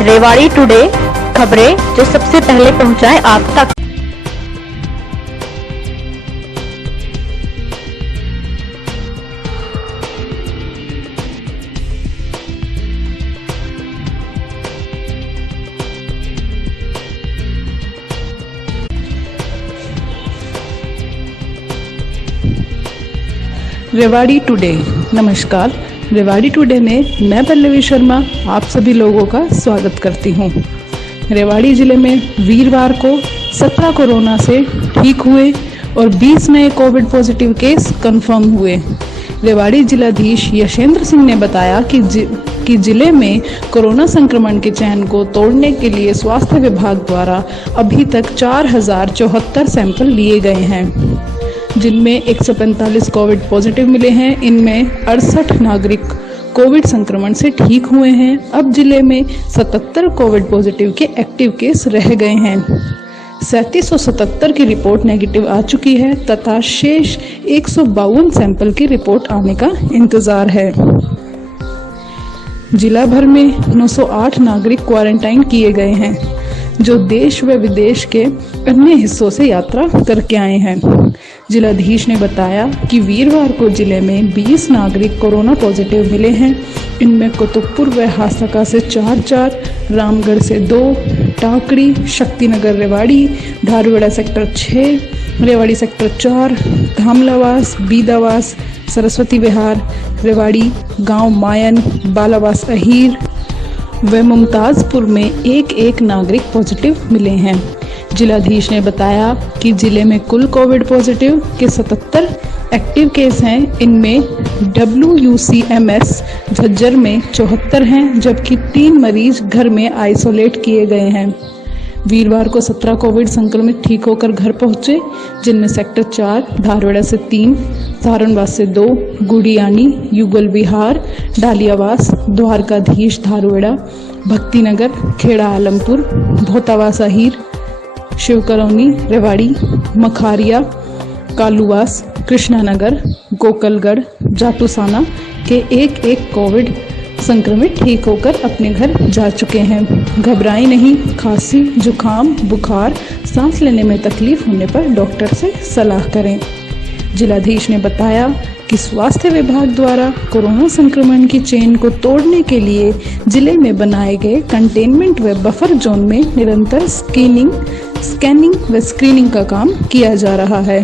Rewari today, खबरें जो सबसे पहले पहुंचाए आप तक। रेवाड़ी टुडे। नमस्कार, रेवाड़ी टुडे में मैं पल्लवी शर्मा आप सभी लोगों का स्वागत करती हूँ। रेवाड़ी जिले में वीरवार को 17 कोरोना से ठीक हुए और 20 नए कोविड पॉजिटिव केस कंफर्म हुए। रेवाड़ी जिलाधीश यशेंद्र सिंह ने बताया कि जिले में कोरोना संक्रमण के चैन को तोड़ने के लिए स्वास्थ्य विभाग द्वारा अभी तक 4074 सैंपल लिए गए हैं, जिनमें 145 कोविड पॉजिटिव मिले हैं। इनमें 68 नागरिक कोविड संक्रमण से ठीक हुए हैं। अब जिले में 77 कोविड पॉजिटिव के एक्टिव केस रह गए हैं। 3777 की रिपोर्ट नेगेटिव आ चुकी है तथा शेष 152 सैंपल की रिपोर्ट आने का इंतजार है। जिला भर में 908 नागरिक क्वारंटाइन किए गए हैं, जो देश व विदेश के अन्य हिस्सों से यात्रा करके आए हैं। जिलाधीश ने बताया कि वीरवार को जिले में 20 नागरिक कोरोना पॉजिटिव मिले हैं। इनमें कुतुबपुर व हासाका से 4, रामगढ़ से 2, टाकड़ी, शक्तिनगर रेवाड़ी, धारूवाड़ा सेक्टर 6, रेवाड़ी सेक्टर 4, धामलावास, बीदावास, सरस्वती विहार, रेवाड़ी, गांव मायन, बालावास अहीर व मुमताजपुर में एक नागरिक पॉजिटिव मिले हैं। जिलाधीश ने बताया कि जिले में कुल कोविड पॉजिटिव के 77 एक्टिव केस हैं। इनमें WUCMS झज्जर में 74 हैं, जबकि 3 मरीज घर में आइसोलेट किए गए हैं। वीरवार को 17 कोविड संक्रमित ठीक होकर घर पहुंचे, जिनमें सेक्टर 4 धारवाड़ा से 3, सहारनवास से 2, गुड़ियानी, युगल विहार, डालियावास, द्वारकाधीश धारवाड़ा, भक्तिनगर, खेड़ा आलमपुर, भोतावास अहीर, शिव कॉलोनी रेवाड़ी, मखारिया, कालूवास, कृष्णानगर, गोकलगढ़, जाटूसाना के एक कोविड संक्रमित ठीक होकर अपने घर जा चुके हैं। घबराएं नहीं, खांसी, जुकाम, बुखार, सांस लेने में तकलीफ होने पर डॉक्टर से सलाह करें। जिलाधीश ने बताया कि स्वास्थ्य विभाग द्वारा कोरोना संक्रमण की चेन को तोड़ने के लिए जिले में बनाए गए कंटेनमेंट व बफर जोन में निरंतर स्कैनिंग व स्क्रीनिंग का काम किया जा रहा है।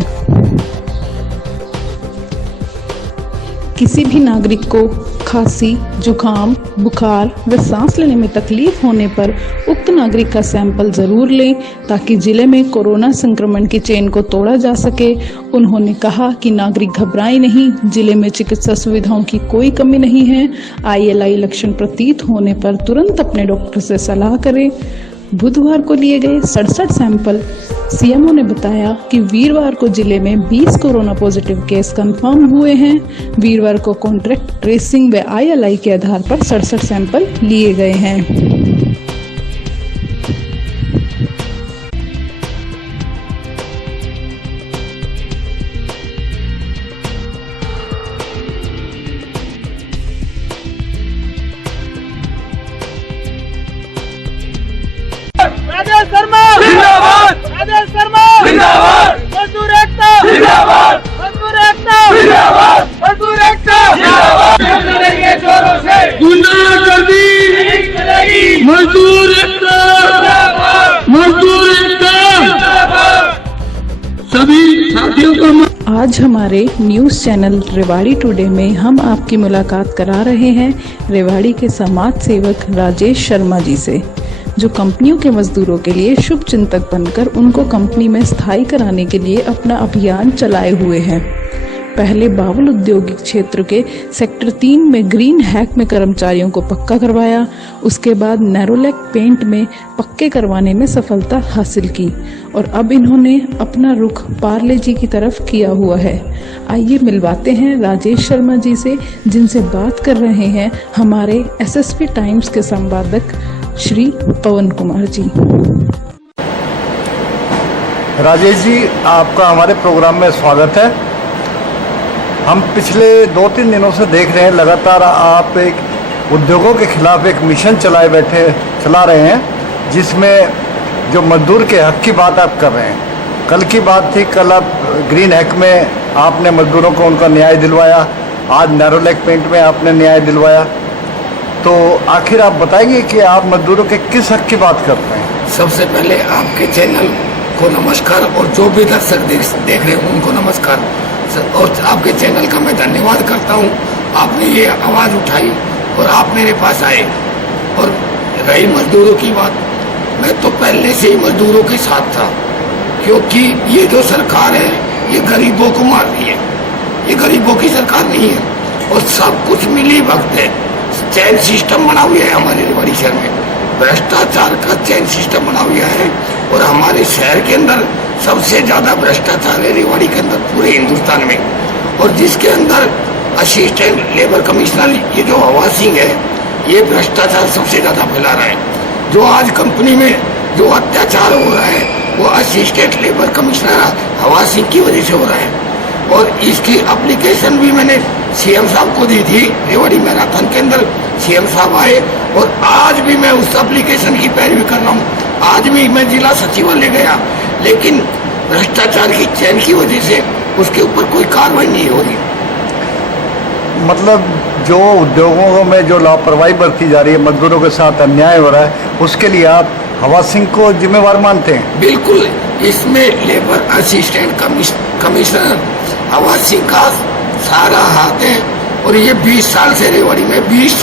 किसी भी नागरिक को खांसी, जुकाम, बुखार व सांस लेने में तकलीफ होने पर उक्त नागरिक का सैंपल जरूर लें, ताकि जिले में कोरोना संक्रमण की चेन को तोड़ा जा सके। उन्होंने कहा कि नागरिक घबराएं नहीं, जिले में चिकित्सा सुविधाओं की कोई कमी नहीं है। ILI लक्षण प्रतीत होने पर तुरंत अपने डॉक्टर से सलाह करें। बुधवार को लिए गए 67 सैंपल। CMO ने बताया कि वीरवार को जिले में 20 कोरोना पॉजिटिव केस कंफर्म हुए हैं। वीरवार को कॉन्ट्रैक्ट ट्रेसिंग व ILI के आधार पर 67 सैंपल लिए गए हैं। आदेश शर्मा जिंदाबाद, आदेश शर्मा जिंदाबाद, मजदूर एकता जिंदाबाद, मजदूर एकता जिंदाबाद, मजदूर एकता जिंदाबाद। चलेंगे जोरों से गुंडागर्दी नहीं चलेगी, मजदूर एकता जिंदाबाद, मजदूर एकता जिंदाबाद। सभी साथियों को आज हमारे न्यूज़ चैनल रेवाड़ी टुडे में हम आपकी मुलाकात करा रहे हैं रेवाड़ी के समाज सेवक राजेश शर्मा जी से, जो कंपनियों के मजदूरों के लिए शुभ चिंतक बनकर उनको कंपनी में स्थायी कराने के लिए अपना अभियान चलाए हुए हैं। पहले बावल औद्योगिक क्षेत्र के सेक्टर 3 में ग्रीन हैक में कर्मचारियों को पक्का करवाया। उसके बाद नैरोलैक पेंट में पक्के करवाने में सफलता हासिल की और अब इन्होंने अपना रुख पार्ले जी की तरफ किया हुआ है। आइए मिलवाते हैं राजेश शर्मा जी से, जिनसे बात कर रहे हैं हमारे SSP टाइम्स के संपादक श्री पवन कुमार जी। राजेश जी, आपका हमारे प्रोग्राम में स्वागत है। हम पिछले 2-3 दिनों से देख रहे हैं लगातार आप एक उद्योगों के खिलाफ एक मिशन चला रहे हैं, जिसमें जो मजदूर के हक की बात आप कर रहे हैं। कल की बात थी, कल आप ग्रीन हैक में आपने मजदूरों को उनका न्याय दिलवाया, आज नैरोलैक पेंट में आपने न्याय दिलवाया। तो आखिर आप बताएंगे कि आप मजदूरों के किस हक की बात कर रहे हैं? सबसे पहले आपके चैनल को नमस्कार, और जो भी दर्शक देख रहे हैं उनको नमस्कार, और आपके चैनल का मैं धन्यवाद करता हूं। आपने ये आवाज़ उठाई और आप मेरे पास आए। और रही मजदूरों की बात, मैं तो पहले से ही मजदूरों के साथ था, क्योंकि ये जो सरकार है ये गरीबों को मार रही है। ये गरीबों की सरकार नहीं है, और सब कुछ मिली भगत है। चैन सिस्टम बना हुआ है हमारे रेवाड़ी शहर में, भ्रष्टाचार का चैन सिस्टम बना हुआ है। और हमारे शहर के अंदर सबसे ज्यादा भ्रष्टाचार है रेवाड़ी के अंदर, पूरे हिंदुस्तान में। और जिसके अंदर असिस्टेंट लेबर कमिश्नर, ये जो हवा सिंह है, ये भ्रष्टाचार सबसे ज्यादा फैला रहा है। जो आज कंपनी में जो अत्याचार हो रहा है वो असिस्टेंट लेबर कमिश्नर हवा सिंह की वजह से हो रहा है। और इसकी एप्लीकेशन भी मैंने सीएम साहब को दी थी। रेवाड़ी मैराथन के अंदर सीएम साहब आए, और आज भी मैं उस एप्लीकेशन की पैरवी कर रहा हूँ। आज भी मैं जिला सचिवालय गया, लेकिन भ्रष्टाचार की चैन की वजह से उसके ऊपर कोई कार्रवाई नहीं हो रही। मतलब जो उद्योगों में जो लापरवाही बरती जा रही है, मजदूरों के साथ अन्याय हो रहा है, उसके लिए आप हवा सिंह को जिम्मेवार मानते हैं? बिल्कुल, इसमें लेबर असिस्टेंट कमिश्नर हवा सिंह का सारा हाथ है। और ये 20 साल से रेवाड़ी में, 20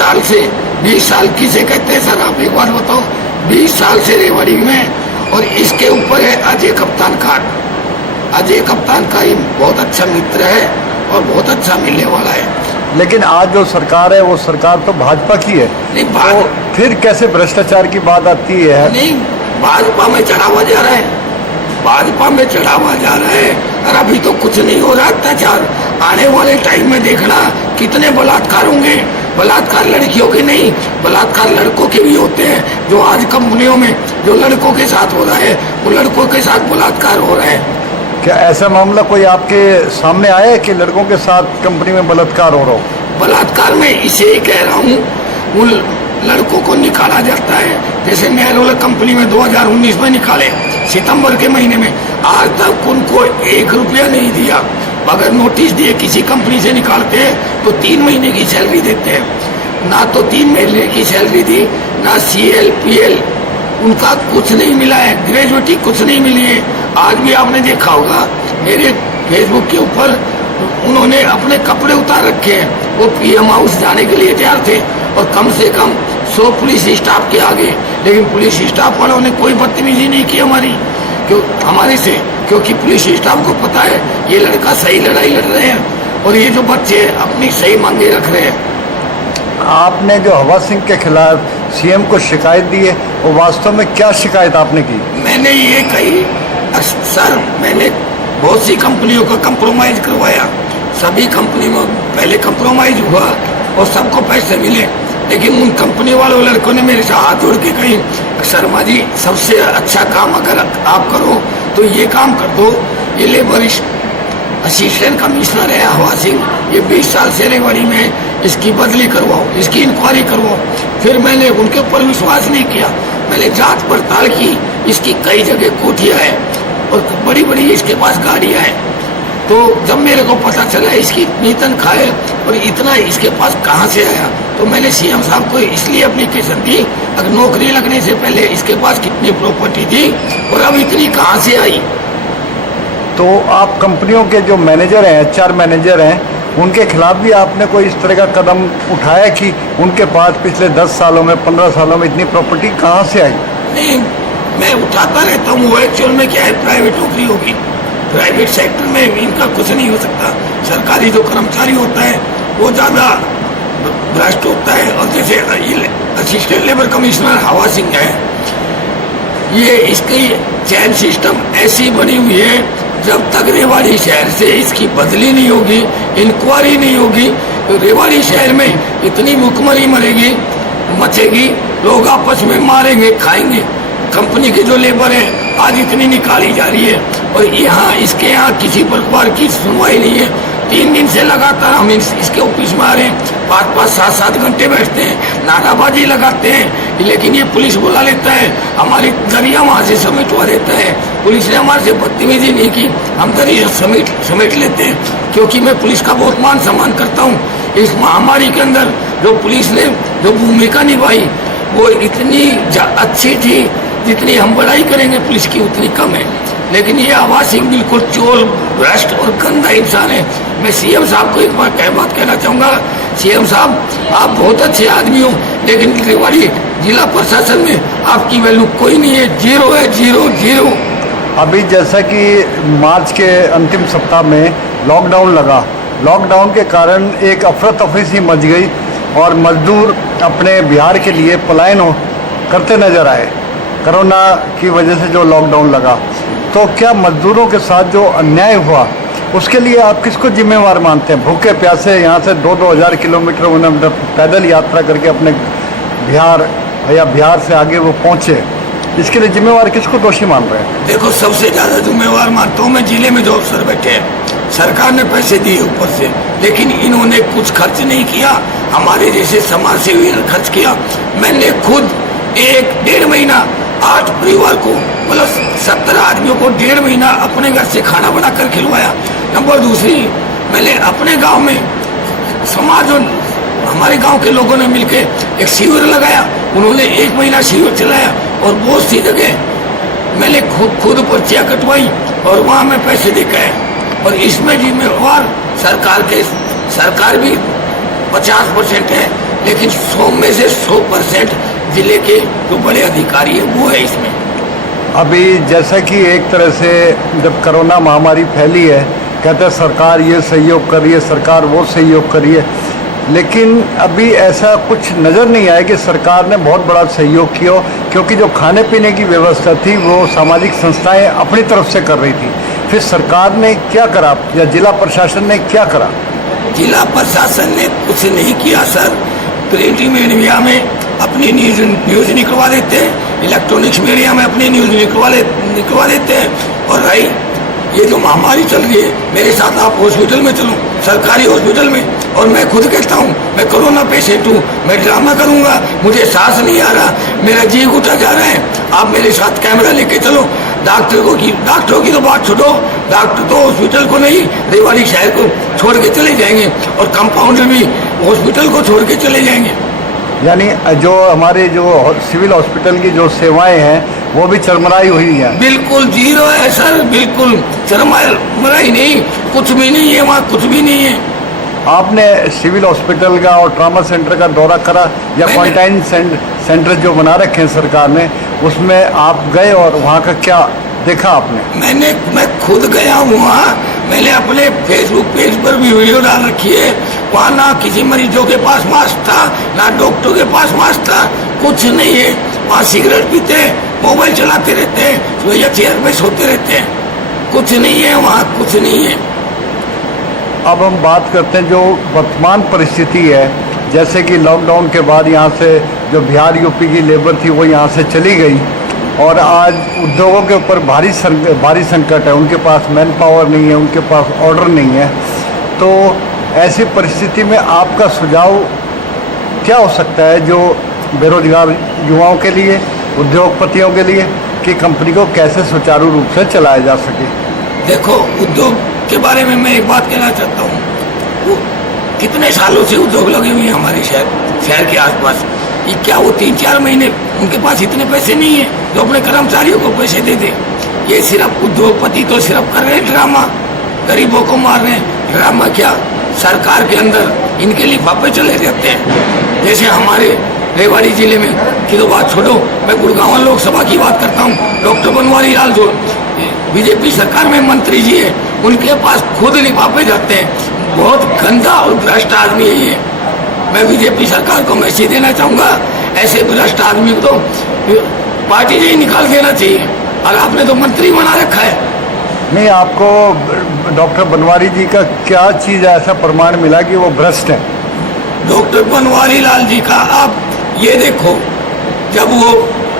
साल किसे कहते हैं सर, आप एक बार बताओ? 20 साल से रेवाड़ी में। और इसके ऊपर है अजय कप्तान खान। अजय कप्तान का ये बहुत अच्छा मित्र है और बहुत अच्छा मिलने वाला है। लेकिन आज जो सरकार है वो सरकार तो भाजपा की है, नहीं, तो फिर कैसे भ्रष्टाचार की बात आती है? नहीं, भाजपा में चढ़ावा जा रहा है, भाजपा में चढ़ावा जा रहा है। और अभी तो कुछ नहीं हो रहा अत्याचार। आने वाले टाइम में देखना कितने बलात्कार होंगे। बलात्कार लड़कियों के नहीं, बलात्कार लड़कों के भी होते हैं। जो आज कंपनियों में जो लड़कों के साथ हो रहा है, वो लड़कों के साथ बलात्कार हो रहा है। क्या ऐसा मामला कोई आपके सामने आया है कि लड़कों के साथ कंपनी में बलात्कार हो रहा हो? बलात्कार में इसे ही कह रहा हूँ, उन लड़कों को निकाला जाता है। जैसे नेहरूल कंपनी में 2019 में निकाले, सितंबर के महीने में, आज तक उनको 1 रुपया नहीं दिया। अगर नोटिस दिए किसी कंपनी से निकालते हैं तो 3 महीने की सैलरी देते हैं। ना तो 3 महीने की सैलरी दी, ना CL PL उनका कुछ नहीं मिला है, ग्रेजुएटी कुछ नहीं मिली है। आज भी आपने देखा होगा मेरे फेसबुक के ऊपर उन्होंने अपने कपड़े उतार रखे हैं। वो PM हाउस जाने के लिए तैयार थे, और कम से कम 100 पुलिस स्टाफ के आगे, लेकिन पुलिस स्टाफ वालों ने कोई बदतमीजी नहीं की हमारे से, क्योंकि पुलिस स्टाफ को पता है ये लड़का सही लड़ाई लड़ रहे हैं, और ये जो बच्चे अपनी सही मांगे रख रहे हैं। आपने जो हवा सिंह के खिलाफ CM को शिकायत दी है, वो वास्तव में क्या शिकायत आपने की? मैंने ये कही, सर मैंने बहुत सी कंपनियों का कंप्रोमाइज करवाया। सभी कंपनी में पहले कंप्रोमाइज हुआ और सबको पैसे मिले, लेकिन उन कंपनी वालों लड़कों ने मेरे से हाथ जोड़ के कही, शर्मा जी सबसे अच्छा काम अगर आप करो तो ये काम कर दो। ये लेबर असिस्टेंट कमिश्नर है हवा सिंह, ये 20 साल से रेवाड़ी में, इसकी बदली करवाओ, इसकी इंक्वायरी करवाओ। फिर मैंने उनके ऊपर विश्वास नहीं किया, मैंने जांच पड़ताल की। इसकी कई जगह कोठियाँ हैं और बड़ी बड़ी इसके पास गाड़ियाँ हैं। तो जब मेरे को पता चला इसकी इतनी तनख्वाह है और इतना इसके पास कहाँ से आया, तो मैंने CM साहब को इसलिए एप्लीकेशन दी, अगर नौकरी लगने से पहले इसके पास कितनी प्रॉपर्टी थी और अब इतनी कहाँ से आई। तो आप कंपनियों के जो मैनेजर हैं, HR मैनेजर हैं, उनके खिलाफ भी आपने कोई इस तरह का कदम उठाया कि उनके पास पिछले 10 सालों में, 15 सालों में इतनी प्रॉपर्टी कहाँ से आई? नहीं, मैं उठाता रहता हूँ। वो एक्चुअल में क्या है, प्राइवेट नौकरी होगी, प्राइवेट सेक्टर में इनका कुछ नहीं हो सकता। सरकारी जो कर्मचारी होता है वो ज़्यादा भ्रष्ट होता है। और जैसे असिस्टेंट लेबर कमिश्नर हवा सिंह है, ये इसकी चैन सिस्टम ऐसी बनी हुई है, जब तक रेवाड़ी शहर से इसकी बदली नहीं होगी, इंक्वायरी नहीं होगी, तो रेवाड़ी शहर में इतनी भुखमरी मचेगी, लोग आपस में मारेंगे खाएंगे। कंपनी के जो लेबर है आज इतनी निकाली जा रही है, और इसके यहाँ किसी प्रकार की सुनवाई नहीं है। 3 दिन से लगातार हम इसके ऑफिस में आ रहे हैं, 5-5, 7-7 घंटे बैठते हैं, नाराबाजी लगाते हैं, लेकिन ये पुलिस बुला लेता है, हमारी दरिया वहाँ से समेटवा देता है। पुलिस ने हमारे से बदतमीजी नहीं की, हम दरिया समेट लेते हैं, क्योंकि मैं पुलिस का बहुत मान सम्मान करता हूँ। इस महामारी के अंदर जो पुलिस ने जो भूमिका निभाई वो इतनी अच्छी थी, जितनी हम बड़ाई करेंगे पुलिस की उतनी कम है। लेकिन ये आवाज सिंह बिल्कुल चोर, भ्रष्ट और गंदा इंसान है। मैं सीएम साहब को एक बात कहना चाहूँगा, सीएम साहब आप बहुत अच्छे आदमी हो, लेकिन रेवाड़ी जिला प्रशासन में आपकी वैल्यू कोई नहीं है, 0 है, 0। अभी जैसा कि मार्च के अंतिम सप्ताह में लॉकडाउन लगा, लॉकडाउन के कारण एक अफरा तफरी सी मच गई और मजदूर अपने बिहार के लिए पलायन करते नजर आए कोरोना की वजह से जो लॉकडाउन लगा। तो क्या मजदूरों के साथ जो अन्याय हुआ उसके लिए आप किसको जिम्मेवार मानते हैं? भूखे प्यासे यहाँ से 2-2 हज़ार किलोमीटर उन्होंने पैदल यात्रा करके अपने बिहार या बिहार से आगे वो पहुँचे, इसके लिए जिम्मेवार किसको दोषी मान रहे हैं? देखो, सबसे ज़्यादा जिम्मेवार मानता हूँ मैं जिले में जो अफसर बैठे हैं। सरकार ने पैसे दिए ऊपर से, लेकिन इन्होंने कुछ खर्च नहीं किया, हमारे जैसे समाज सेवी ने खर्च किया। मैंने खुद 1-1.5 महीना 8 परिवार को, मतलब 17 आदमियों को 1.5 महीना अपने घर से खाना बनाकर खिलवाया। नंबर दूसरी, मैंने अपने गांव में समाज और हमारे गांव के लोगों ने मिलकर एक शिविर लगाया, उन्होंने 1 महीना शिविर चलाया और बहुत सी जगह मैंने खुद पर्चियाँ कटवाई और वहाँ मैं पैसे देकर आया। और इसमें जिम्मेवार सरकार भी 50% है, लेकिन 100 में से 100% जिले के जो बड़े अधिकारी है वो है इसमें। अभी जैसा कि एक तरह से जब कोरोना महामारी फैली है, कहते हैं सरकार ये सहयोग कर रही है, सरकार वो सहयोग कर रही है, लेकिन अभी ऐसा कुछ नज़र नहीं आया कि सरकार ने बहुत बड़ा सहयोग किया, क्योंकि जो खाने पीने की व्यवस्था थी वो सामाजिक संस्थाएं अपनी तरफ से कर रही थी। फिर सरकार ने क्या करा या जिला प्रशासन ने क्या करा? जिला प्रशासन ने कुछ नहीं किया सर। प्रिंट मीडिया में अपनी न्यूज़ निकलवा देते हैं, इलेक्ट्रॉनिक्स मीडिया में अपनी न्यूज़ निकलवा देते हैं। और भाई ये जो महामारी चल रही है, मेरे साथ आप हॉस्पिटल में चलो, सरकारी हॉस्पिटल में, और मैं खुद कहता हूँ मैं कोरोना पेशेंट हूँ, मैं ड्रामा करूँगा, मुझे सांस नहीं आ रहा, मेरा जी घुटा जा रहा है, आप मेरे साथ कैमरा लेके चलो। डॉक्टरों की तो बात छोड़ो, डॉक्टर तो हॉस्पिटल को नहीं, रेवाड़ी शहर को छोड़ के चले जाएंगे, और कंपाउंडर भी हॉस्पिटल को छोड़ के चले जाएंगे। यानी जो हमारे जो सिविल हॉस्पिटल की जो सेवाएं हैं वो भी चरमराई हुई हैं। बिल्कुल 0 है सर, बिल्कुल चरमराई नहीं, कुछ भी नहीं है वहाँ, कुछ भी नहीं है। आपने सिविल हॉस्पिटल का और ट्रॉमा सेंटर का दौरा करा या क्वारंटाइन सेंटर जो बना रखे हैं सरकार ने, उसमें आप गए और वहाँ का क्या देखा आपने? मैं खुद गया हूँ वहाँ, मैंने अपने फेसबुक पेज पर भी वीडियो डाल रखी है। वहाँ ना किसी मरीजों के पास मास्क था, ना डॉक्टर के पास मास्क था, कुछ नहीं है। वहाँ सिगरेट पीते हैं, मोबाइल चलाते रहते हैं, या चेयर पे सोते रहते हैं, कुछ नहीं है वहाँ, कुछ नहीं है। अब हम बात करते हैं जो वर्तमान परिस्थिति है, जैसे कि लॉकडाउन के बाद यहाँ से जो बिहार यूपी की लेबर थी वो यहाँ से चली गई, और आज उद्योगों के ऊपर भारी संकट है, उनके पास मैन पावर नहीं है, उनके पास ऑर्डर नहीं है। तो ऐसी परिस्थिति में आपका सुझाव क्या हो सकता है जो बेरोजगार युवाओं के लिए, उद्योगपतियों के लिए, कि कंपनी को कैसे सुचारू रूप से चलाया जा सके? देखो, उद्योग के बारे में मैं एक बात कहना चाहता हूँ, वो कितने सालों से उद्योग लगे हुए हैं हमारे शहर के आसपास। ये क्या वो 3-4 महीने उनके पास इतने पैसे नहीं है जो अपने कर्मचारियों को पैसे दे दे? ये सिर्फ उद्योगपति तो सिर्फ कर रहे हैं ड्रामा, गरीबों को मार रहे हैं। ड्रामा क्या, सरकार के अंदर इनके लिफाफे चले रहते हैं। जैसे हमारे रेवाड़ी जिले में की तो बात छोड़ो, मैं गुड़गांव लोकसभा की बात करता हूँ। डॉक्टर बनवारी लाल जो बीजेपी सरकार में मंत्री जी है, उनके पास खुद लिफाफे जाते हैं। बहुत गंदा और भ्रष्ट आदमी है ये। मैं बीजेपी सरकार को मैसेज देना चाहूँगा, ऐसे भ्रष्ट आदमी को तो पार्टी से ही निकाल देना चाहिए, और आपने तो मंत्री बना रखा है। नहीं, आपको डॉक्टर बनवारी जी का क्या चीज़ ऐसा प्रमाण मिला कि वो भ्रष्ट है? डॉक्टर बनवारी लाल जी का आप ये देखो, जब वो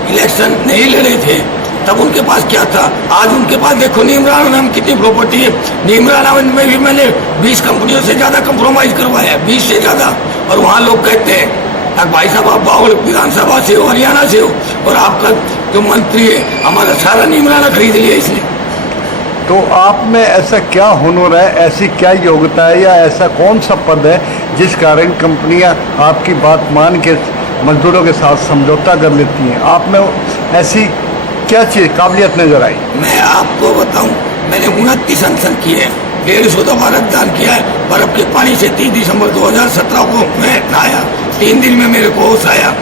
इलेक्शन नहीं लड़े थे तब उनके पास क्या था, आज उनके पास देखो नीमराना नाम कितनी प्रॉपर्टी है। नीमराना में भी मैंने 20 कंपनियों से ज़्यादा कंप्रोमाइज करवाया, 20 से ज़्यादा। और वहाँ लोग कहते हैं अब भाई साहब आप बावल विधानसभा से हो, हरियाणा से हो, और आपका जो मंत्री है हमारा सारा नीमराना खरीद लिया इसने। तो आप में ऐसा क्या हुनर है, ऐसी क्या योग्यता है, या ऐसा कौन सा पद है जिस कारण कंपनियां आपकी बात मान के मजदूरों के साथ समझौता कर लेती हैं? आप में ऐसी क्या चीज़ काबिलियत नजर आई? मैं आपको बताऊं, मैंने 29 अनशन किए हैं, 150 दफा रक्तदान किया है। बर्फ के पानी से 30 दिसंबर 2017 को मैं नहाया, 3 दिन में मेरे को होश आया।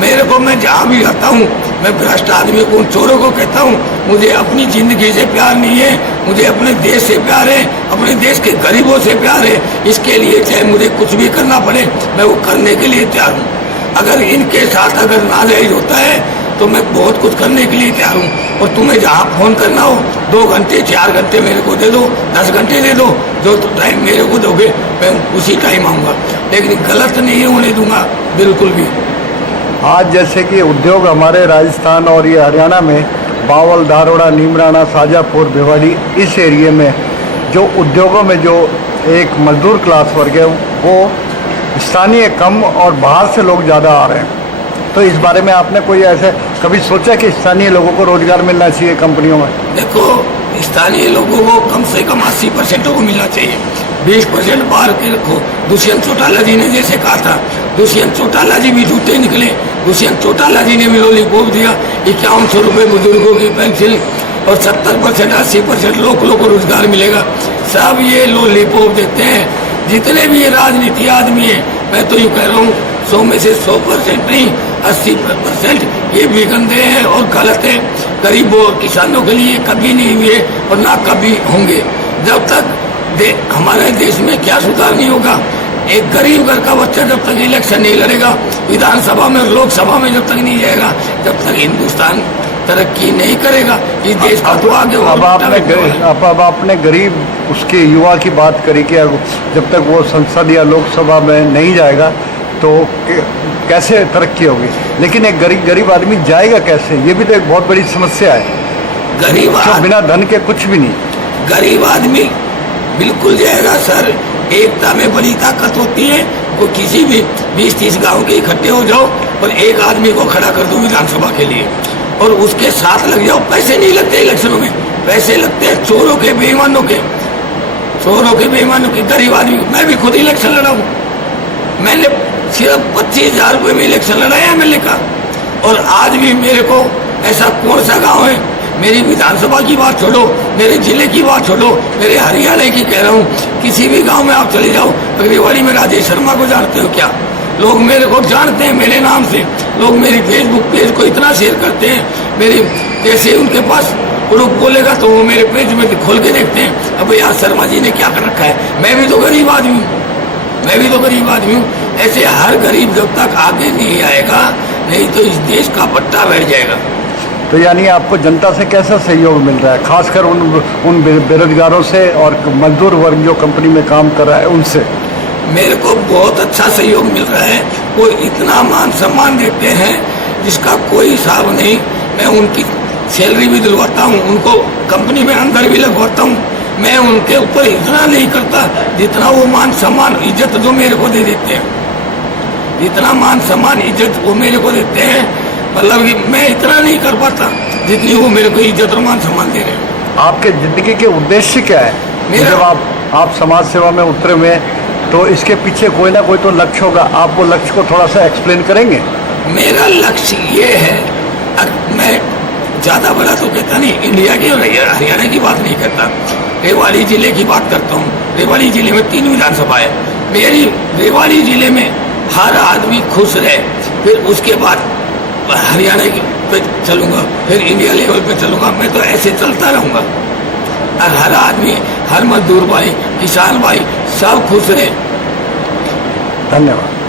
मेरे को, मैं जहाँ भी रहता हूँ, मैं भ्रष्ट आदमी को, उन चोरों को कहता हूँ मुझे अपनी ज़िंदगी से प्यार नहीं है, मुझे अपने देश से प्यार है, अपने देश के गरीबों से प्यार है। इसके लिए चाहे मुझे कुछ भी करना पड़े, मैं वो करने के लिए तैयार हूँ। अगर इनके साथ अगर नाजायज होता है तो मैं बहुत कुछ करने के लिए तैयार हूँ। और तुम्हें जहाँ फ़ोन करना हो 2 घंटे 4 घंटे मेरे को दे दो, 10 घंटे दे दो, जो तो टाइम मेरे को दोगे मैं उसी टाइम आऊँगा, लेकिन गलत नहीं होने दूंगा बिल्कुल भी। आज जैसे कि उद्योग हमारे राजस्थान और ये हरियाणा में बावल, दारोड़ा, नीमराना, शाजापुर, भिवाड़ी, इस एरिए में जो उद्योगों में जो एक मजदूर क्लास वर्ग है वो स्थानीय कम और बाहर से लोग ज़्यादा आ रहे हैं। तो इस बारे में आपने कोई ऐसे कभी सोचा कि स्थानीय लोगों को रोजगार मिलना चाहिए कंपनियों में? देखो, स्थानीय लोगों को कम से कम 80% को मिलना चाहिए, 20% बाहर के रखो। दुष्यंत चौटाला जी ने जैसे कहा था, दुष्यंत चौटाला जी भी झूठे निकले। दुष्यंत चौटाला जी ने भी लॉलीपॉप दिया, 5100 रुपये बुजुर्गों की पेंशन, और 70% 80% लोगों को रोजगार मिलेगा। सब ये लॉलीपॉप देते हैं। जितने भी ये राजनीति आदमी है, मैं तो यूँ कह रहा हूँ 100 में से 100% नहीं, 80% ये भी गंदे हैं और गलत है। गरीबों और किसानों के लिए कभी नहीं हुए और ना कभी होंगे। जब तक हमारे देश में क्या सुधार नहीं होगा, एक गरीब घर का बच्चा जब तक इलेक्शन नहीं लड़ेगा, विधानसभा में, लोकसभा में जब तक नहीं जाएगा, जब तक हिंदुस्तान तरक्की नहीं करेगा। इस देश का तो आगे अब आपने गरीब उसके युवा की बात करी कि जब तक वो संसद या लोकसभा में नहीं जाएगा तो कैसे तरक्की होगी, लेकिन एक गरीब आदमी जाएगा कैसे? ये भी तो एक बहुत बड़ी समस्या है। गरीब बिना धन के कुछ भी नहीं। गरीब आदमी बिल्कुल जाएगा सर। एकता में बड़ी ताकत होती है। वो किसी भी 20-30 गाँव के इकट्ठे हो जाओ और एक आदमी को खड़ा कर दो विधानसभा के लिए और उसके साथ लग जाओ। पैसे नहीं लगते इलेक्शनों में, पैसे लगते हैं चोरों के, बेईमानों के, चोरों के, बेईमानों के। गरीब आदमी, मैं भी खुद इलेक्शन लड़ा हूँ, मैंने सिर्फ 25,000 रुपये में इलेक्शन लड़ाया MLA का। और आज भी मेरे को ऐसा कौन सा गांव है, मेरी विधानसभा की बात छोड़ो, मेरे जिले की बात छोड़ो, मेरे हरियाणा की कह रहा हूँ, किसी भी गांव में आप चले जाओ। अग्रवाड़ी में राजेश शर्मा को जानते हो क्या? लोग मेरे को जानते हैं मेरे नाम से। लोग मेरी फेसबुक पेज को इतना शेयर करते हैं, मेरी जैसे उनके पास ग्रुप बोलेगा तो वो मेरे पेज में खोल के देखते हैं, अब यार शर्मा जी ने क्या कर रखा है। मैं भी तो गरीब आदमी हूँ, मैं भी तो गरीब आदमी हूँ। ऐसे हर गरीब जब तक आगे नहीं आएगा, नहीं तो इस देश का पट्टा बैठ जाएगा। तो यानी आपको जनता से कैसा सहयोग मिल रहा है, खासकर उन बेरोजगारों से और मजदूर वर्ग जो कंपनी में काम कर रहा है उनसे? मेरे को बहुत अच्छा सहयोग मिल रहा है। वो इतना मान सम्मान देते हैं जिसका कोई हिसाब नहीं। मैं उनकी सैलरी भी दिलवाता हूँ, उनको कंपनी में अंदर भी लगवाता हूँ। मैं उनके ऊपर इतना नहीं करता जितना वो मान सम्मान इज्जत जो मेरे को दे देते हैं। जितना मान सम्मान इज्जत वो मेरे को देते हैं, मतलब कि मैं इतना नहीं कर पाता जितनी वो मेरे को इज्जत और मान सम्मान दे रहे हैं। आपके जिंदगी के उद्देश्य क्या है? जब आप समाज सेवा में उतरे हुए तो इसके पीछे कोई ना कोई तो लक्ष्य होगा। आप वो लक्ष्य को थोड़ा सा एक्सप्लेन करेंगे? मेरा लक्ष्य ये है, मैं ज़्यादा बड़ा तो कहता नहीं, इंडिया की और हरियाणा की बात नहीं करता, रेवाड़ी जिले की बात करता हूँ। रेवाड़ी जिले में 3 विधानसभा है। मेरी रेवाड़ी जिले में हर आदमी खुश रहे, फिर उसके बाद हरियाणा पे चलूँगा, फिर इंडिया लेवल पे चलूँगा। मैं तो ऐसे चलता रहूँगा और हर आदमी, हर मजदूर भाई, किसान भाई सब खुश रहे। धन्यवाद।